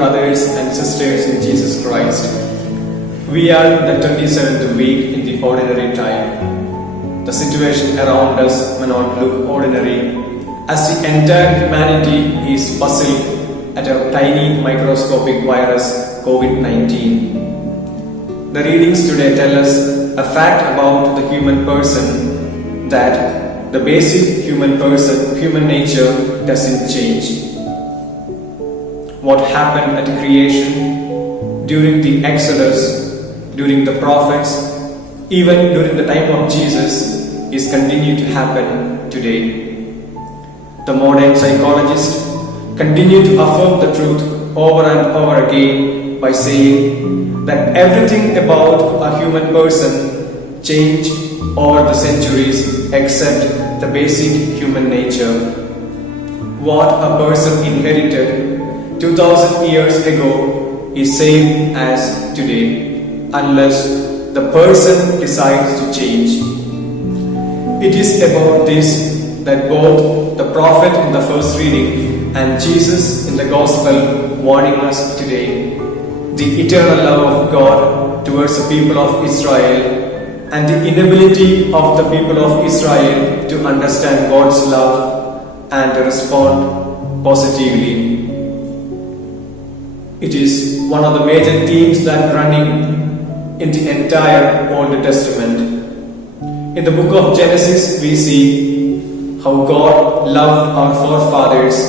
brothers and sisters in Jesus Christ. We are in the 27th week in the ordinary time. The situation around us may not look ordinary, as the entire humanity is puzzled at a tiny microscopic virus, COVID-19. The readings today tell us a fact about the human person, that the basic human nature doesn't change. What happened at creation, during the Exodus, during the prophets, even during the time of Jesus, is continued to happen today. The modern psychologists continue to affirm the truth over and over again by saying that everything about a human person changed over the centuries except the basic human nature. What a person inherited 2000 years ago is same as today, unless the person decides to change. It is about this that both the prophet in the first reading and Jesus in the gospel warning us today. The eternal love of God towards the people of Israel and the inability of the people of Israel to understand God's love and to respond positively. It is one of the major themes that running in the entire Old Testament. In the book of Genesis, we see how God loved our forefathers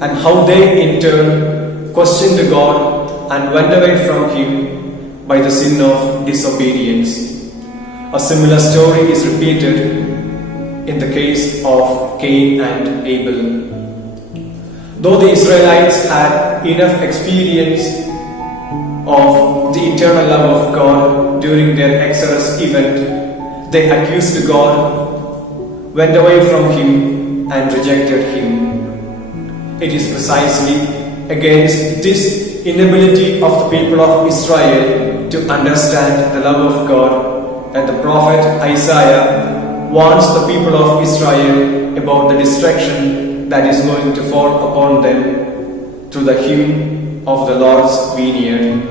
and how they in turn questioned God and went away from Him by the sin of disobedience. A similar story is repeated in the case of Cain and Abel. Though the Israelites had enough experience of the eternal love of God during their Exodus event, they accused God, went away from Him and rejected Him. It is precisely against this inability of the people of Israel to understand the love of God that the prophet Isaiah warns the people of Israel about the destruction that is going to fall upon them through the hymn of the Lord's vineyard.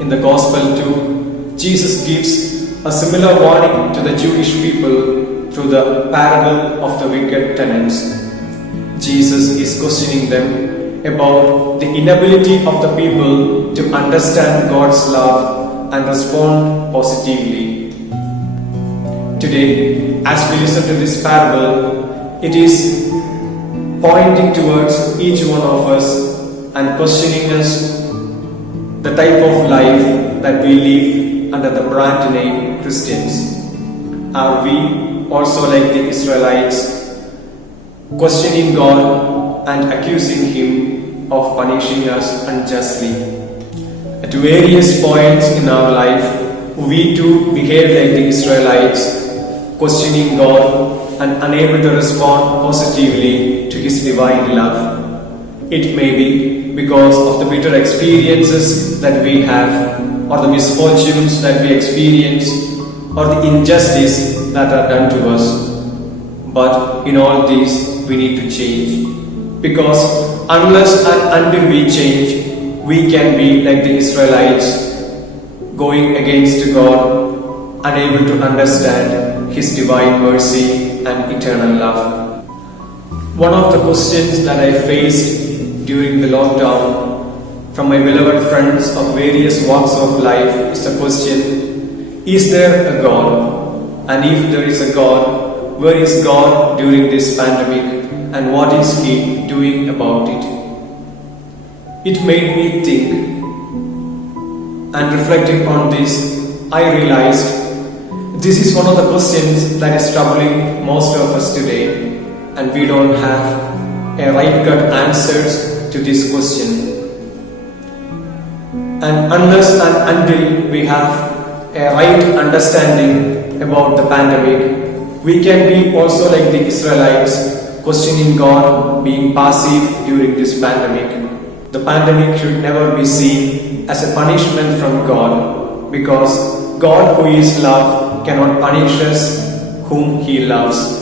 In the Gospel too, Jesus gives a similar warning to the Jewish people through the parable of the wicked tenants. Jesus is questioning them about the inability of the people to understand God's love and respond positively. Today, as we listen to this parable, it is pointing towards each one of us and questioning us the type of life that we live under the brand name Christians. Are we also like the Israelites, questioning God and accusing Him of punishing us unjustly? At various points in our life, we too behave like the Israelites, questioning God and unable to respond positively to His divine love. It may be because of the bitter experiences that we have, or the misfortunes that we experience, or the injustice that are done to us. But in all these, we need to change. Because unless and until we change, we can be like the Israelites, going against God, unable to understand His divine mercy and eternal love. One of the questions that I faced during the lockdown from my beloved friends of various walks of life is the question, is there a God? And if there is a God, where is God during this pandemic and what is He doing about it? It made me think, and reflecting on this, I realized this is one of the questions that is troubling most of us today, and we don't have a right-cut answers to this question. And unless and until we have a right understanding about the pandemic, we can be also like the Israelites, questioning God, being passive during this pandemic. The pandemic should never be seen as a punishment from God, because God, who is love, cannot punish us whom He loves.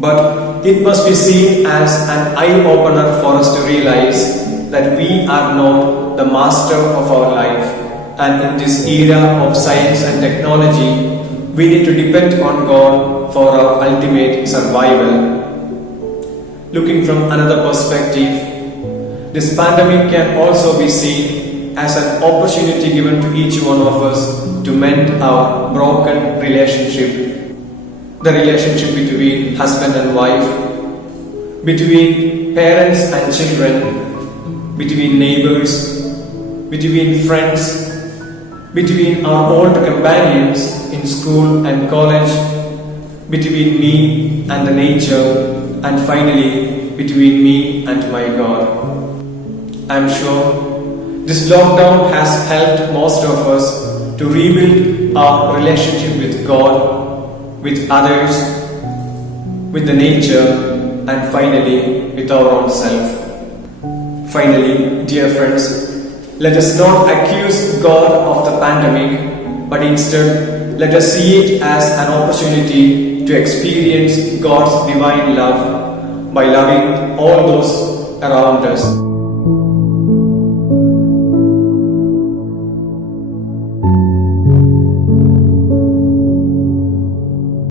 But it must be seen as an eye-opener for us to realize that we are not the master of our life, and in this era of science and technology, we need to depend on God for our ultimate survival. Looking from another perspective, this pandemic can also be seen as an opportunity given to each one of us to mend our broken relationship. The relationship between husband and wife, between parents and children, between neighbors, between friends, between our old companions in school and college, between me and the nature, and finally between me and my God. I am sure this lockdown has helped most of us to rebuild our relationship with God, with others, with the nature, and finally with our own self. Finally, dear friends, let us not accuse God of the pandemic, but instead let us see it as an opportunity to experience God's divine love by loving all those around us.